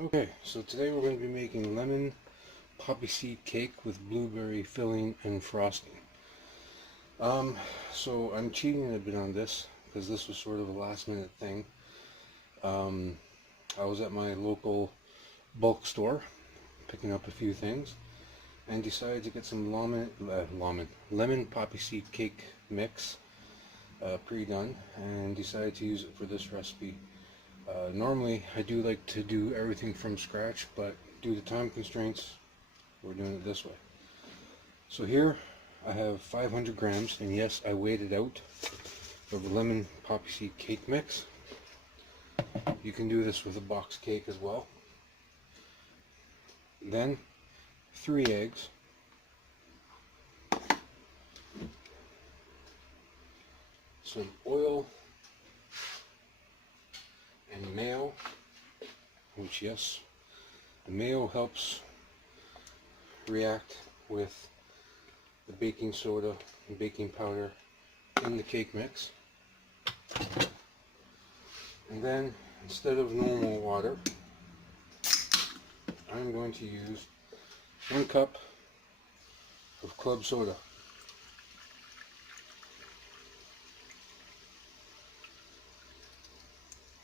Okay, so today we're going to be making lemon poppy seed cake with blueberry filling and frosting. So I'm cheating a bit on this because this was sort of a last minute thing. I was at my local bulk store picking up a few things and decided to get some lemon poppy seed cake mix pre-done, and decided to use it for this recipe. Normally I do like to do everything from scratch, but due to time constraints we're doing it this way. So here I have 500 grams, and yes, I weighed it out, of the lemon poppy seed cake mix. You can do this with a box cake as well. Then 3 eggs, some oil and mayo, which, yes, the mayo helps react with the baking soda and baking powder in the cake mix. And then, instead of normal water, I'm going to use 1 cup of club soda.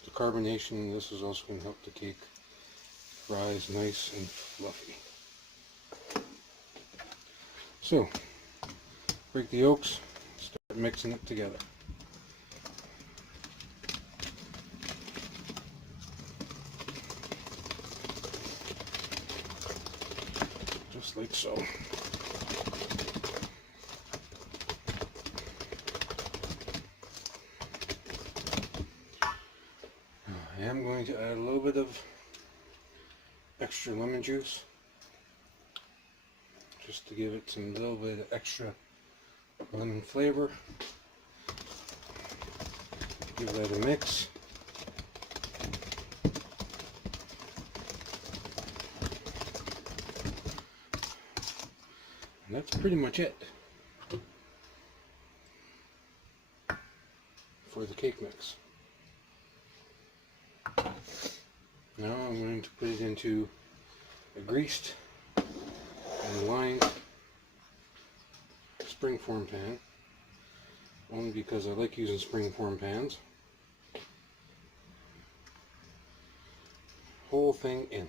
The carbonation in this is also going to help the cake rise nice and fluffy. So, break the yolks, start mixing it together. Just like so. I am going to add a little bit of extra lemon juice, just to give it some little bit of extra lemon flavor. Give that a mix. And that's pretty much it for the cake mix. Now I'm going to put it into a greased and lined springform pan, only because I like using springform pans. Whole thing in.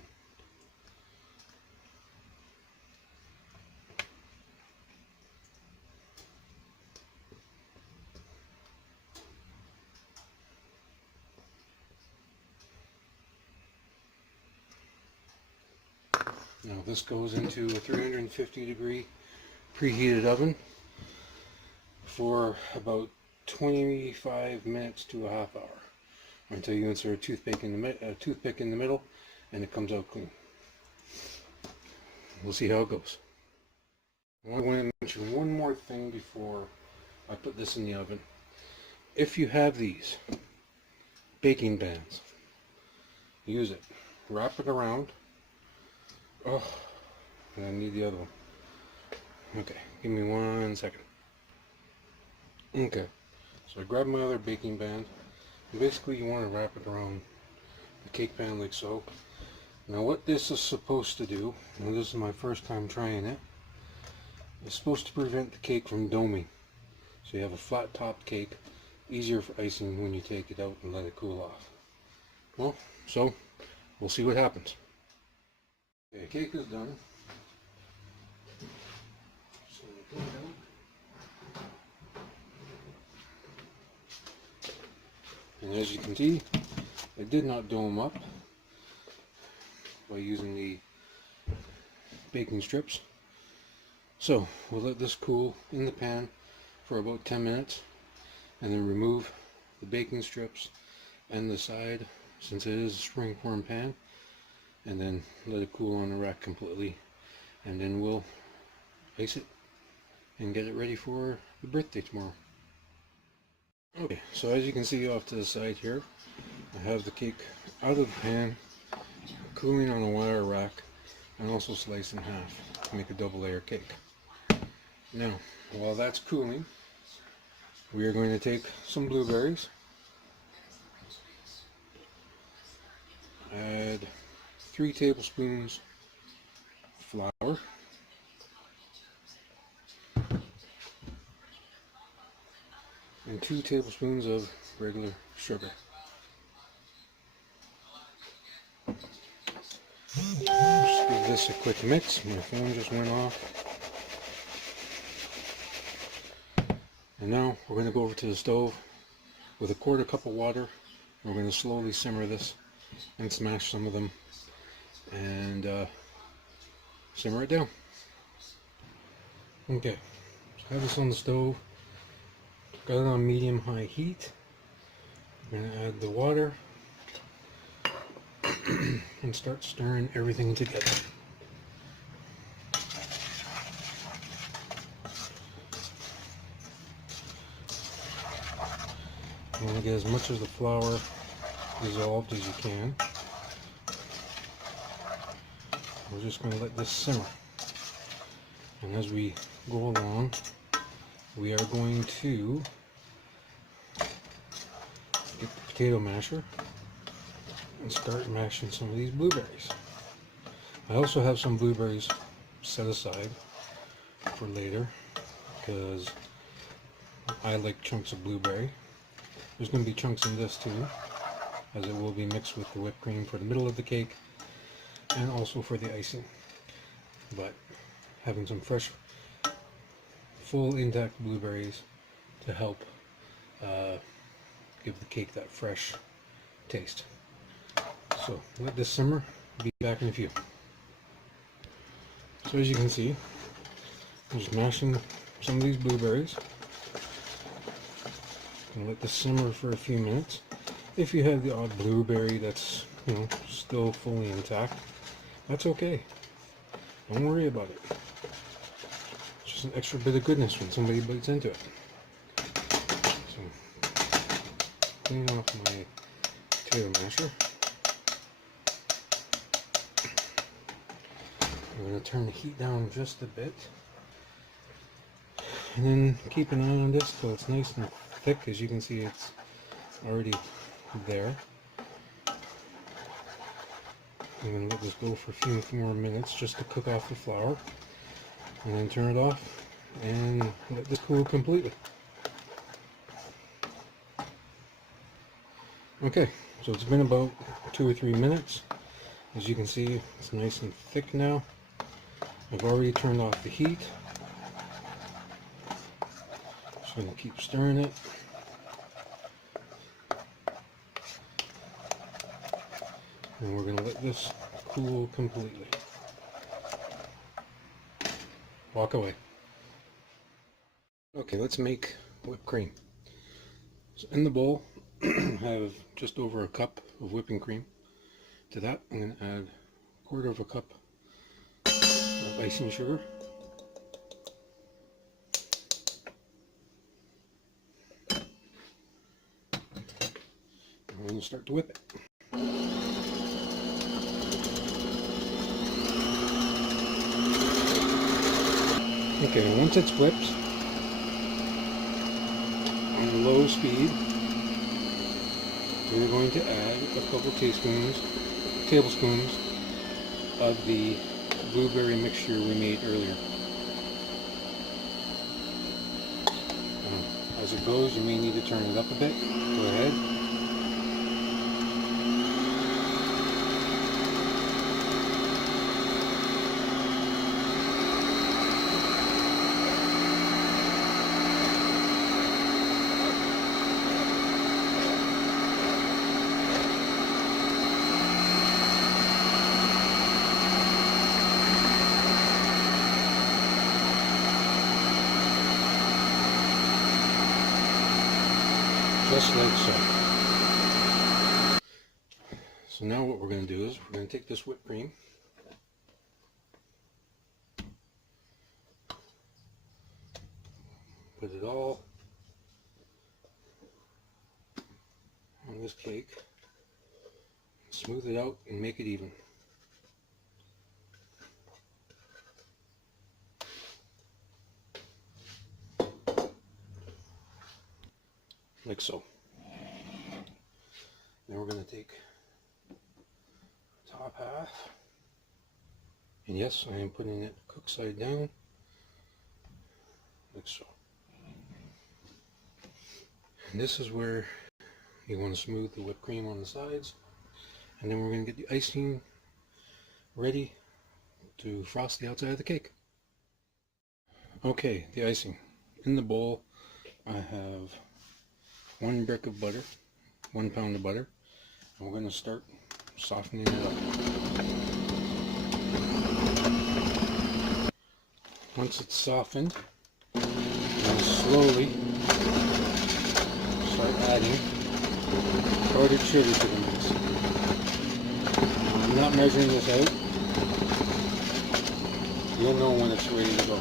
Now this goes into a 350-degree preheated oven for about 25 minutes to a half hour, until you insert a toothpick in the middle and it comes out clean. We'll see how it goes. I want to mention one more thing before I put this in the oven. If you have these baking pans, use it. Wrap it around. Oh, and I need the other one. Okay, give me 1 second. Okay, so I grabbed my other baking pan. Basically, you want to wrap it around the cake pan like so. Now what this is supposed to do, and this is my first time trying it, it's supposed to prevent the cake from doming. So you have a flat topped cake, easier for icing when you take it out and let it cool off. Well, so we'll see what happens. Okay, cake is done. So I pull it out. And as you can see, I did not dome up by using the baking strips. So we'll let this cool in the pan for about 10 minutes, and then remove the baking strips and the side, since it is a springform pan, and then let it cool on the rack completely, and then we'll ice it and get it ready for the birthday tomorrow. Okay, so as you can see off to the side here, I have the cake out of the pan, cooling on a wire rack, and also sliced in half to make a double layer cake. Now, while that's cooling, we are going to take some blueberries, add 3 tablespoons flour, and 2 tablespoons of regular sugar. Just give this a quick mix. My phone just went off. And now we're going to go over to the stove with a quarter cup of water. We're going to slowly simmer this and smash some of them and simmer it down. Okay, so I have this on the stove. Got it on medium-high heat. I'm going to add the water and start stirring everything together. You want to get as much of the flour dissolved as you can. We're just going to let this simmer. And as we go along, we are going to get the potato masher and start mashing some of these blueberries. I also have some blueberries set aside for later because I like chunks of blueberry. There's going to be chunks in this too, as it will be mixed with the whipped cream for the middle of the cake and also for the icing. But having some fresh, full intact blueberries to help give the cake that fresh taste. So let this simmer, be back in a few. So as you can see, I'm just mashing some of these blueberries. And let this simmer for a few minutes. If you have the odd blueberry that's, you know, still fully intact, that's okay. Don't worry about it. It's just an extra bit of goodness when somebody bites into it. So, clean off my potato masher. I'm going to turn the heat down just a bit. And then keep an eye on this till it's nice and thick. As you can see, it's already there. I'm going to let this go for a few more minutes just to cook off the flour, and then turn it off and let this cool completely. Okay, so it's been about 2 or 3 minutes. As you can see, it's nice and thick now. I've already turned off the heat. Just going to keep stirring it. And we're going to let this cool completely. Walk away. Okay, let's make whipped cream. So in the bowl, I have just over a cup of whipping cream. To that, I'm going to add a quarter of a cup of icing sugar. I'm going to start to whip it. Okay, once it's whipped on low speed, we're going to add a couple tablespoons of the blueberry mixture we made earlier. As it goes, you may need to turn it up a bit. Go ahead. Just like so. So now what we're going to do is we're going to take this whipped cream, put it all on this cake, smooth it out and make it even. Like so. Then we're going to take the top half. And yes, I am putting it cook side down, like so. And this is where you want to smooth the whipped cream on the sides. And then we're going to get the icing ready to frost the outside of the cake. Okay, the icing. In the bowl, I have 1 brick of butter, 1 pound of butter. And we're going to start softening it up. Once it's softened, we'll slowly start adding powdered sugar to the mix. I'm not measuring this out. You'll know when it's ready to go.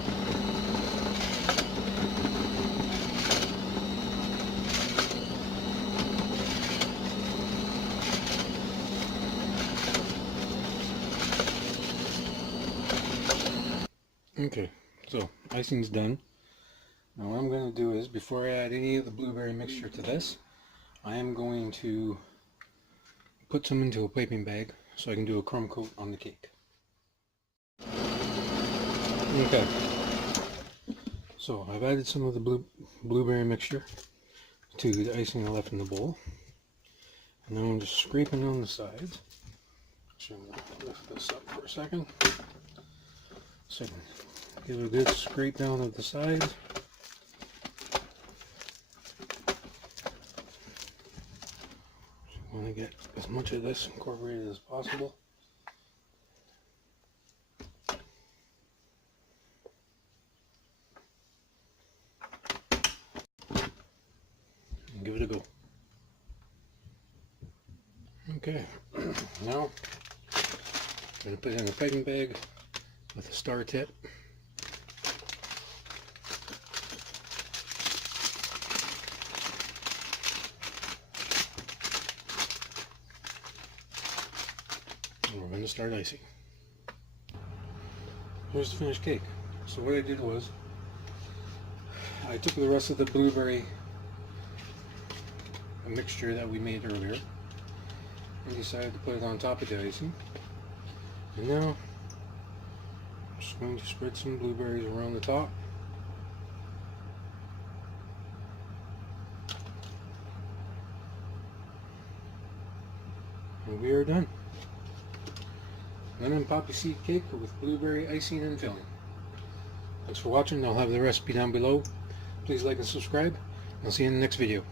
Okay, so icing's done. Now what I'm going to do is, before I add any of the blueberry mixture to this, I am going to put some into a piping bag so I can do a crumb coat on the cake. Okay, so I've added some of the blueberry mixture to the icing I left in the bowl. And then I'm just scraping on the sides. So I'm going to lift this up for a second. So give it a good scrape down of the sides. I want to get as much of this incorporated as possible. And give it a go. Okay, now I'm going to put it in a piping bag with a star tip. And we're going to start icing. Here's the finished cake. So what I did was, I took the rest of the blueberry mixture that we made earlier and decided to put it on top of the icing. And now I'm just going to spread some blueberries around the top. And we are done. Lemon poppy seed cake with blueberry icing and filling. Thanks for watching. I'll have the recipe down below. Please like and subscribe. I'll see you in the next video.